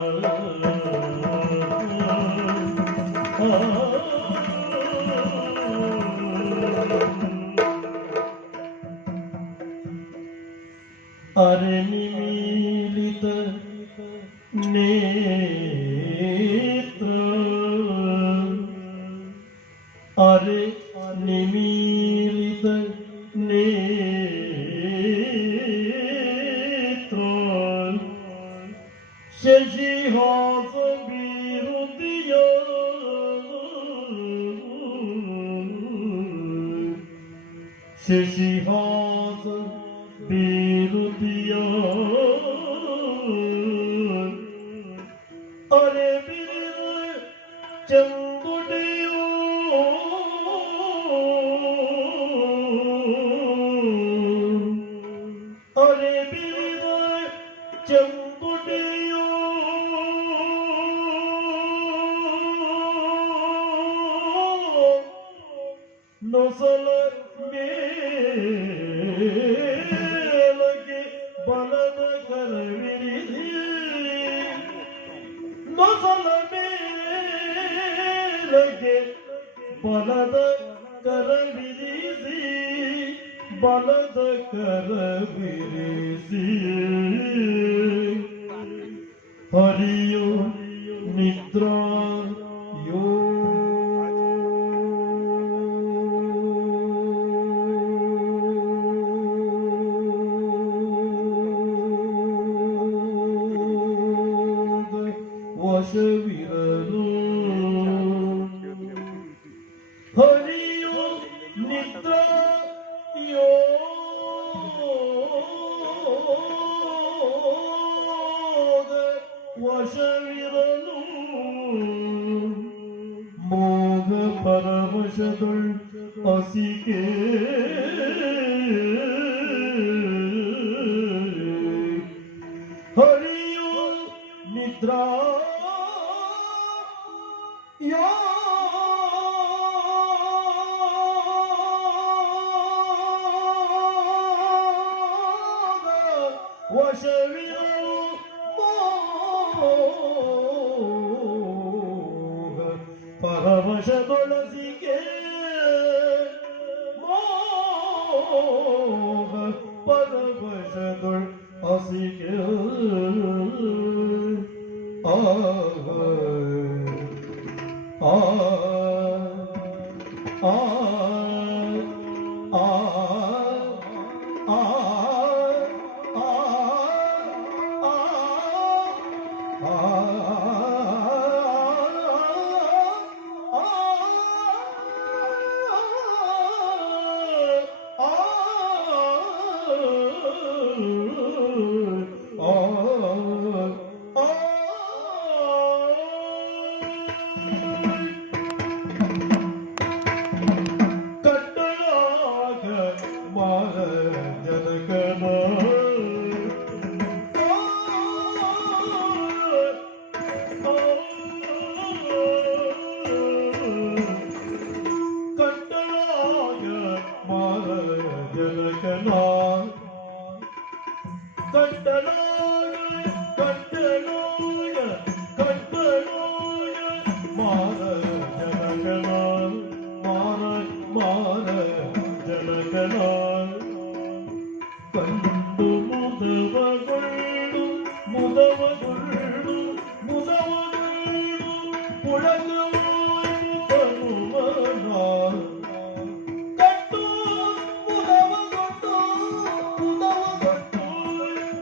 अरे निमीलित नेत्र, अरे निमीलित नेत्र, शशिहास विरुदिय, शशिहास विरुदिय, अरे वीर चंदुडियो, अरे वीर चंदुडियो, नसल मेलगे बलद करविरिधि, नसल मेलगे बलद करविरिधि, बलद करविरिधि, हरियो निद्रा यो वशविरनु, हरियो निद्रा योग वशविरनु, मोह परवशदुल असिके, हरियो निद्रा वशविरनु, मोह परवशदुलसिके, मोह परवशदुल असिके, ಕಂಡು ಮುದವಗೊಳ್ಳು ಮುದವಗೊಳ್ಳು ಮುದವಗೊಳ್ಳು ಪುಳಗವಾಯು ತನುವನ, ಕಟ್ಟು ಮುದವಗೊಟ್ಟು ಮುದವಗೊಟ್ಟು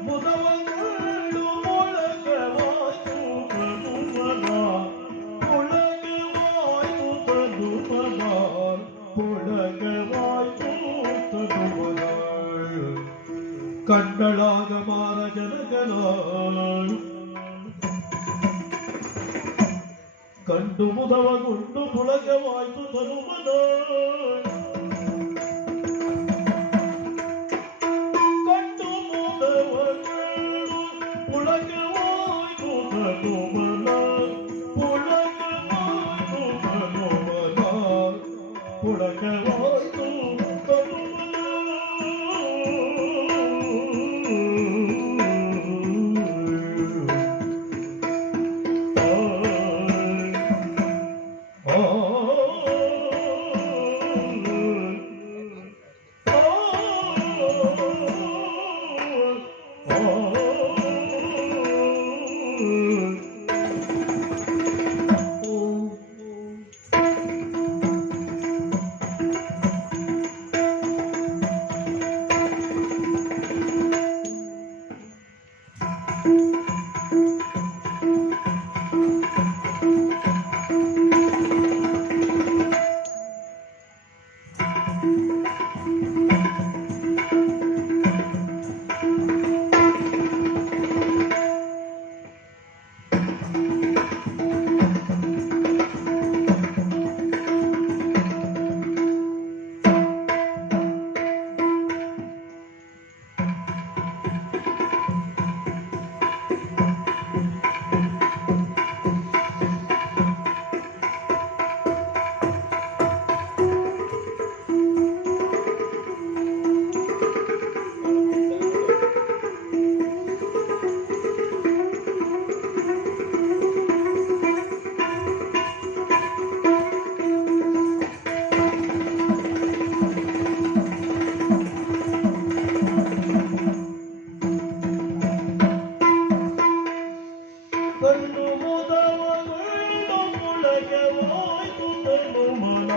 ಮುದವಗೊಳ್ಳು ಪುಳಗವಾಯು ತನುವನ, ಪುಳಗವಾಯು ತನುವನ, ಪುಳಗವಾಯು ತನುವನ, ಕನ್ನಡಾಗ ಮಾರ ಜನಗನ, ಕಂಡು ಮುದವಗೊಂಡು ಪುಳಗವಾಯ್ತು ತನುಮನ, ಕಂಡು ಮುದವಗೊಂಡು ಪುಳಗವಾಯ್ತು ತನುಮನ, ಪುಳಗವಾಯ್ತು ತನುಮನ, ಪುಳಗವಾಯ್ತು ತನುಮನ, ಕಣ್ಣು ಮುದವಗೊಂಡು ಮುಳಗೆ ಹೋಯ್ತು ತನು ಮನ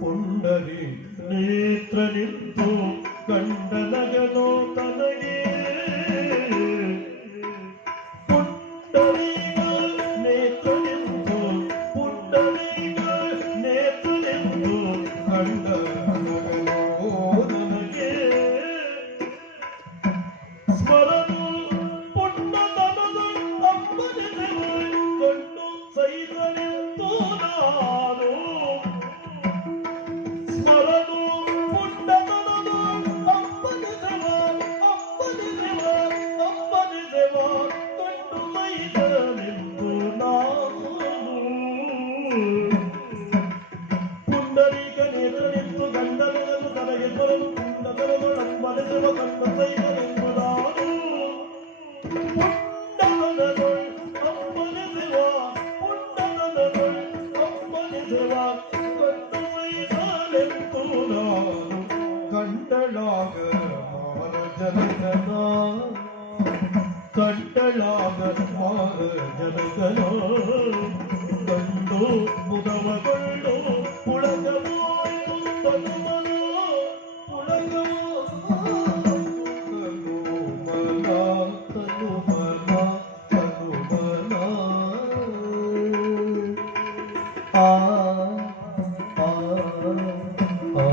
ಪುಂಡರಿ ನೇತ್ರ ನಿಂತು ಗಂಡನಗನೋ ತನಗೆ ಪುಂಡರೀಗ ನೇತ್ರ ನಿಂತು ಪುಂಡರೀಗ ನೇತ್ರ ನಿಂತು ಗಂಡನಗನೋ ನನಗೆ ಸ್ಮರನು ಪುಂಡತನದ ಅಪ್ಪನಿದೆವು ಕಂಡು ಸೈತನೆಂದು ನಾನು ಸ್ಮರನು ಪುಂಡತನದ ಅಪ್ಪನಿದೆವ ಅಪ್ಪನಿದೆವ ಅಪ್ಪನಿದೆವ ಕಂಡು ಸೈತನೆಂದು ನಾನು ಪುಂಡರೀಗ ನೇತ್ರ ನಿಂತು ಗಂಡನಗನು ತನಗೆ ಬರಲು ಪುಂಡತನದ ಅಪ್ಪನಿದೆವ ಕಂಡು ಸೈತನೆಂದು ನಾನು ಪುಂಡತನದೊಳ್ ಅಪ್ಪನಿದೆವ ಪುಂಡತನದೊಳ್ ಅಪ್ಪನಿದೆವ ಕಂಡು ಸೈತನೆಂದು ನಾನು ಕಂಡಳಾಗ ಮಾರ ಜನಗನ ಕಂಡಳಾಗ ಮಾರ ಜನಗನ ಕಂಡು ಮುದವಗೊಂಡು ಪುಳಗವಾಯ್ತು ತನುಮನ ಪುಳಗವಾಯ್ತು ತನುಮನ ತನುಮನ ತನುಮನ ಆ ಆ ಆ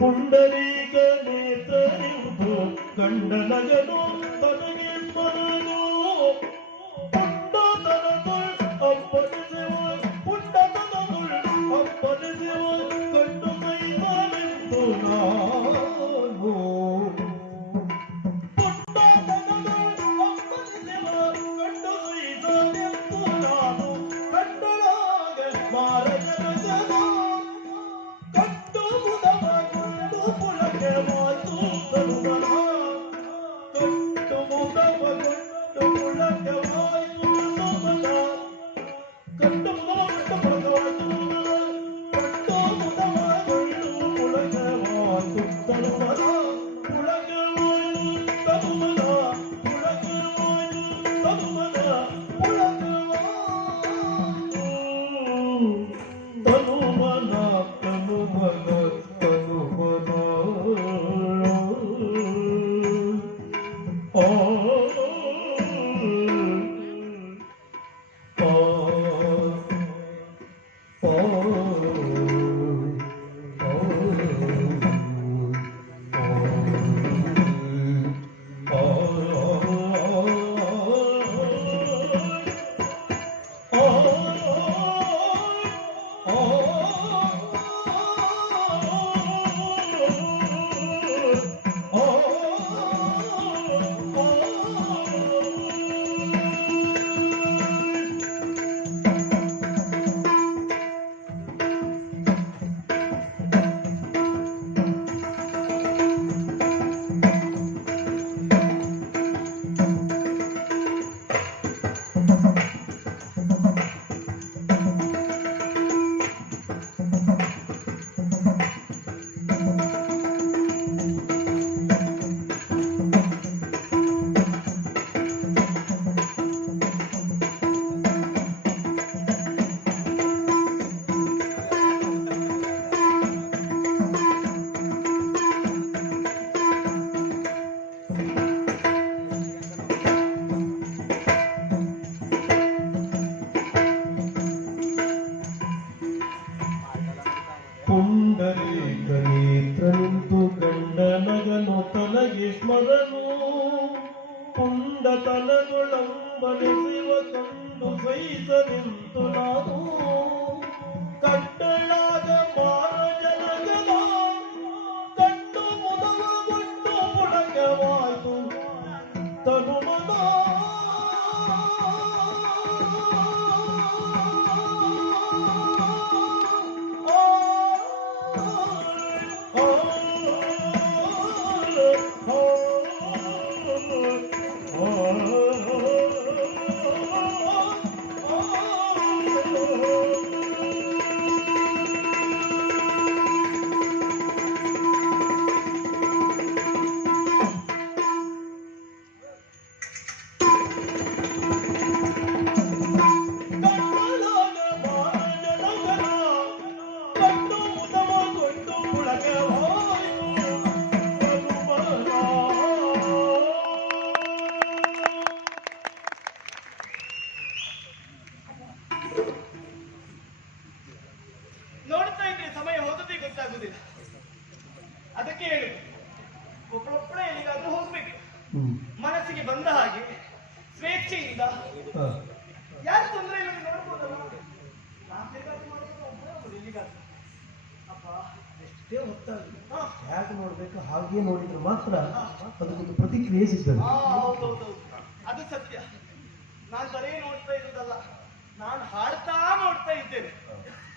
ಪುಂಡರೀಗ ನೇತ್ರ ನಿಂತು ಗಂಡನಗನು ತನಗೆ ಸ್ಮರನು ಪುಂಡತನದೊಳ್ ಅಪ್ಪನಿದೆವ ಪುಂಡತನದೊಳ್ ಅಪ್ಪನಿದೆವ ಕಂಡು ಸೈತನೆಂದು ನಾನು ಪುಂಡತನದೊಳ್ ಅಪ್ಪನಿದೆವ ಕಂಡು ಸೈತನೆಂದು ನಾನು ಕಂಡಳಾಗ ಮಾರ ಜನಗನ ಕಂಡು ಮುದವಗೊಂಡು ಪುಳಗೆ ಹೋಯ್ತು ತನುಮನ ಕಂಡು ಮುದವಗೊಂಡು ಪುಳಗೆ ಹೋಯ್ತು ತನುಮನ ಕಂಡು ಮುದವಗೊಂಡು ಪುಳಗೆ ಹೋಯ್ತು ತನುಮನ ಪುಳಗೆ ಹೋಯ್ತು ತನುಮನ ಪುಳಗೆ ಹೋಯ್ತು ತನುಮನ ಪುಳಗೆ ಹೋಯ್ತು ತನುಮನ ತನುಮನ ತನುಮನ ಆ ಆ Oh ಪುಂಡತನಗುಳಂಬನೆಸಿವ ಕಂಡು ಸೈಸ ನಿಂತು ನಾನು ಕಟ್ಟಳಾದ ಮಾರ ಜನಗದ ಕಂಡು ಮುದವಗೊಂಡು ಪುಳಕವಾಯ್ತು ತನುಮದ ನೋಡ್ತಾ ಇದ್ರೆ ಸಮಯ ಹೋದದೇ ಗೊತ್ತಾಗುದಿಲ್ಲ. ಅದಕ್ಕೆ ಹೇಳಿ ಒಬ್ಬಳೊಬ್ಬಳೇ ಎಲ್ಲಿಗಾದ್ರೂ ಹೋಗ್ಬೇಕು, ಮನಸ್ಸಿಗೆ ಬಂದ ಹಾಗೆ ಸ್ವೇಚ್ಛೆಯಿಂದ ಯಾರು ತೊಂದರೆ ಇಲ್ಲ ನೋಡ್ಬೋದಲ್ಲ. ಅಪ್ಪ ಎಷ್ಟೇ ಹೊತ್ತಾಗಲಿ ಹೇಗೆ ನೋಡ್ಬೇಕು ಹಾಗೆ ನೋಡಿದ್ರೆ ಮಾತ್ರ ಅದಕ್ಕೊಂದು ಪ್ರತಿಕ್ರಿಯೆ ಸಿಗ್ತದೆ. ಹೌದೌದೌದು, ಅದು ಸತ್ಯ. ನಾನ್ ಬರೇ ನೋಡ್ತಾ ಇರೋದಲ್ಲ, ನಾನು ಹಾಡ್ತಾ ನೋಡ್ತಾ ಇದ್ದೇನೆ.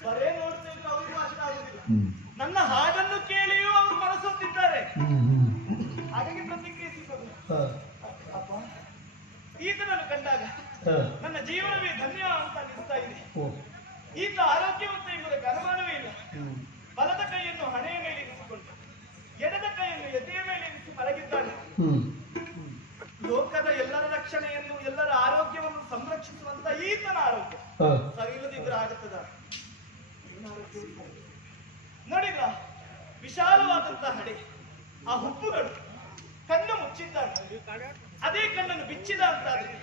ಬರೇ ನೋಡ್ತಾ ಇದ್ರೆ ಅವ್ರಿಗೆ ಭಾಷಣ ಆಗುದಿಲ್ಲ. ನನ್ನ ಹಾಡನ್ನು ಕೇಳಿಯೂ ಅವರು ಮನಸ್ಸೊತ್ತಿದ್ದಾರೆ, ಹಾಗಾಗಿ ಪ್ರತಿಕ್ರಿಯೆ ಸಿಗೋದು. ಅಪ್ಪ ಈತನನ್ನು ಕಂಡಾಗ ನನ್ನ ಜೀವನವೇ ಧನ್ಯ ಅಂತ ಅನಿಸ್ತಾ ಇದೆ. ಈತ ಆರೋಗ್ಯವಂತ ಎಂಬುದಕ್ಕೆ ಅನುಮಾನವೇ ಇಲ್ಲ. ಬಲದ ಕೈಯನ್ನು ಹಣೆಯ ಮೇಲೆ ಇರಿಸಿಕೊಂಡು ಎಡದ ಕೈಯನ್ನು ಎದೆಯ ಮೇಲೆ ಇರಿಸಿ ಮಲಗಿದ್ದಾನೆ. ಲೋಕದ ಎಲ್ಲರ ರಕ್ಷಣೆಯನ್ನು ಎಲ್ಲರ ಆರೋಗ್ಯವನ್ನು ಸಂರಕ್ಷಿಸುವಂತ ಈತನ ಆರೋಗ್ಯ ಸರಿ ಇಲ್ಲದಿದ್ರೆ ಆಗುತ್ತದ? ನೋಡಿಲ್ಲ, ವಿಶಾಲವಾದಂತಹ ಹಣೆ, ಆ ಹುಬ್ಬುಗಳು, ಕಣ್ಣು ಮುಚ್ಚಿದ್ದಾನೆ. ಅದೇ ಕಣ್ಣನ್ನು ಬಿಚ್ಚಿದ ಅಂತಾದ್ರೆ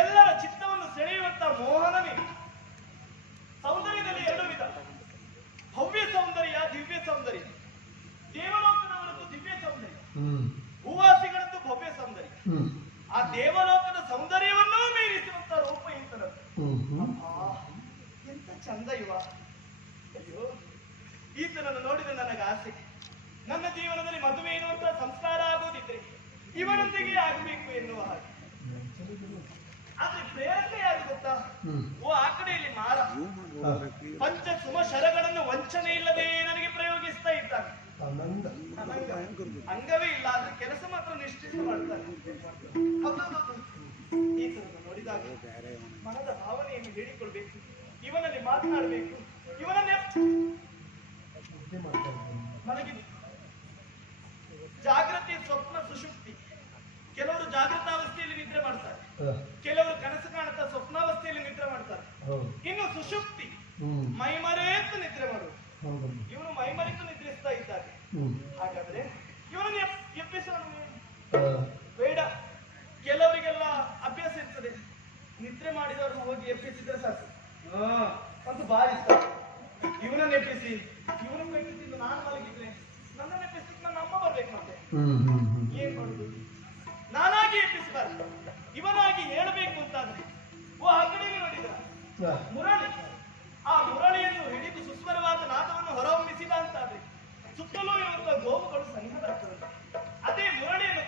ಎಲ್ಲರ ಚಿತ್ತವನ್ನು ಸೆಳೆಯುವಂತ ಮೋಹನವೇ. ಸೌಂದರ್ಯದಲ್ಲಿ ಎರಡು ವಿಧ, ಭವ್ಯ ಸೌಂದರ್ಯ, ದಿವ್ಯ ಸೌಂದರ್ಯ. ದೇವಲೋಕದವರದ್ದು ದಿವ್ಯ ಸೌಂದರ್ಯ, ಹೂವಾಸಿಗಳದ್ದು ಭವ್ಯ ಸೌಂದರ್ಯ. ಆ ದೇವಲೋಕದ ಸೌಂದರ್ಯವನ್ನೂ ಮೀರಿಸುವಂತ ರೂಪ ಇಂಥದ್ದು. ಎಂತ ಚಂದ ಇವ. ಅಯ್ಯೋ, ಈತನನ್ನು ನೋಡಿದ ನನಗೆ ಆಸೆ. ನನ್ನ ಜೀವನದಲ್ಲಿ ಮದುವೆ ಎನ್ನುವಂತ ಸಂಸ್ಕಾರ ಆಗೋದಿದ್ರೆ ಇವನೊಂದಿಗೆ ಆಗಬೇಕು ಎನ್ನುವ ಹಾಗೆ. ಆದ್ರೆ ಪ್ರೇರಣೆ ಯಾರು ಗೊತ್ತಾ? ಓ ಆ ಕಡೆಯಲ್ಲಿ ಮಾರ ಪಂಚ ಸುಮ ಶರಗಳನ್ನು ವಂಚನೆ ಇಲ್ಲದೆ ನನಗೆ ಪ್ರಯೋಗಿಸ್ತಾ ಇದ್ದಾನೆ. ಅಂಗವೇ ಇಲ್ಲ, ಆದ್ರೆ ಕೆಲಸ ಮಾತ್ರ ನಿಷ್ಠಿತ ಮಾಡ್ತಾನೆ. ಈತನನ್ನು ನೋಡಿದಾಗ ಮನದ ಭಾವನೆಯನ್ನು ಹೇಳಿಕೊಳ್ಬೇಕು, ಇವನಲ್ಲಿ ಮಾತನಾಡಬೇಕು, ಇವನನ್ನೇ ಮಲಗಿದೆ. ಜಾಗೃತಿ, ಸ್ವಪ್ನ, ಸುಷುಪ್ತಿ. ಕೆಲವರು ಜಾಗೃತಾವಸ್ಥೆಯಲ್ಲಿ ನಿದ್ರೆ ಮಾಡ್ತಾರೆ, ಕೆಲವರು ಕನಸು ಕಾಣುತ್ತಾ ಸ್ವಪ್ನಾವಸ್ಥೆಯಲ್ಲಿ ನಿದ್ರೆ ಮಾಡ್ತಾರೆ. ಇನ್ನು ಸುಷುಪ್ತಿ ಮೈಮರೆತು ನಿದ್ರೆ ಮಾಡುವುದು. ಇವನು ಮೈಮರೆತು ನಿದ್ರಿಸ್ತಾ ಇದ್ದಾರೆ. ಹಾಗಾದ್ರೆ ಇವನನ್ನು ಎಬ್ಬಿಸೋಣ ಬೇಡ. ಕೆಲವರಿಗೆಲ್ಲ ಅಭ್ಯಾಸ ಇರ್ತದೆ, ನಿದ್ರೆ ಮಾಡಿದವ್ರನ್ನ ಹೋಗಿ ಎಬ್ಬಿಸಿದ್ರೆ ಸಾಕು ಅಂತ ಬಾರಿ ಇಷ್ಟ. ಇವನನ್ನು ಎಬ್ಬಿಸಿ ಇವನು ಕಟ್ಟಿದ್ದು ನಾನು ಮಲಗಿದ್ರೆ ನನ್ನನ್ನು ಎಬ್ಬಿಸಿದ್ರೆ ನನ್ನ ಅಮ್ಮ ಬರ್ಬೇಕು. ಮತ್ತೆ ಏನ್ ಮಾಡುದು? ನಾನಾಗಿ ಎಬ್ಬಿಸಬಾರ್ದು, ಇವನಾಗಿ ಹೇಳಬೇಕು ಅಂತಾದ್ರೆ ಓ ಆ ಕಡೆಗೆ ನೋಡಿದ ಮುರಳಿ, ಆ ಮುರಳಿಯನ್ನು ಹಿಡಿದು ಸುಸ್ವರವಾದ ನಾದವನ್ನು ಹೊರಹೊಮ್ಮಿಸಿದ ಅಂತಾದ್ರೆ ಸುತ್ತಲೂ ಇರುವಂತಹ ಗೋವುಗಳು ಸನಿಹದಾಗ್ತದೆ. ಅದೇ ಮುರಳಿಯನ್ನು